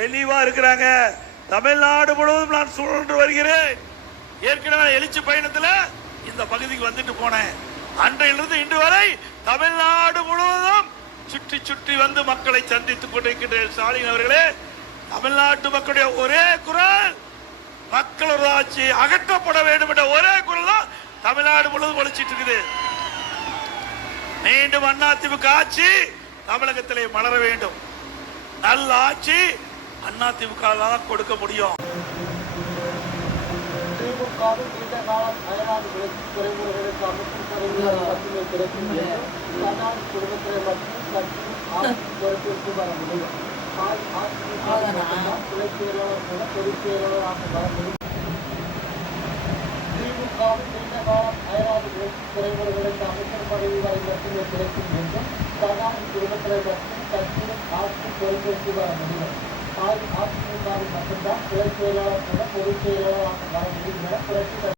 தெளிவா இருக்கிறாங்க. தமிழ்நாடு முழுவதும் நான் சுழன்று வருகிறேன். ஏற்கனவே எழுச்சி பயணத்துல இந்த பகுதிக்கு வந்துட்டு போனேன். அன்றையிலிருந்து இன்று வரை தமிழ்நாடு முழுவதும் சுற்றி சுற்றி வந்து மக்களை சந்தித்துக் கொண்டிருக்கின்ற ஸ்டாலின் அவர்களே, தமிழ்நாட்டு மக்களுடைய ஒரே குரல் மக்களோட ஆட்சி அகற்றப்பட வேண்டும் என்ற ஒரே குரல் தான் தமிழ்நாடு முழுவதும் ஒழிச்சிட்டு இருக்குது. மீண்டும் அதிமுக ஆட்சி தமிழகத்திலே மலர வேண்டும். நல்ல ஆட்சி அதிமுக தான் கொடுக்க முடியும். குறைபாடுகளுக்கு அமைச்சர் பதவி வரை மட்டுமே கிடைக்கும் என்றும் பிரதான குடும்பத்தினை மற்றும் கட்சியின் ஆட்சி பொறுப்பேற்று வர முடியும். அதிமுகவில் மட்டும்தான் துறை செயலாளர் கூட பொதுச் செயலாளராக வர முடியும் என புரட்சி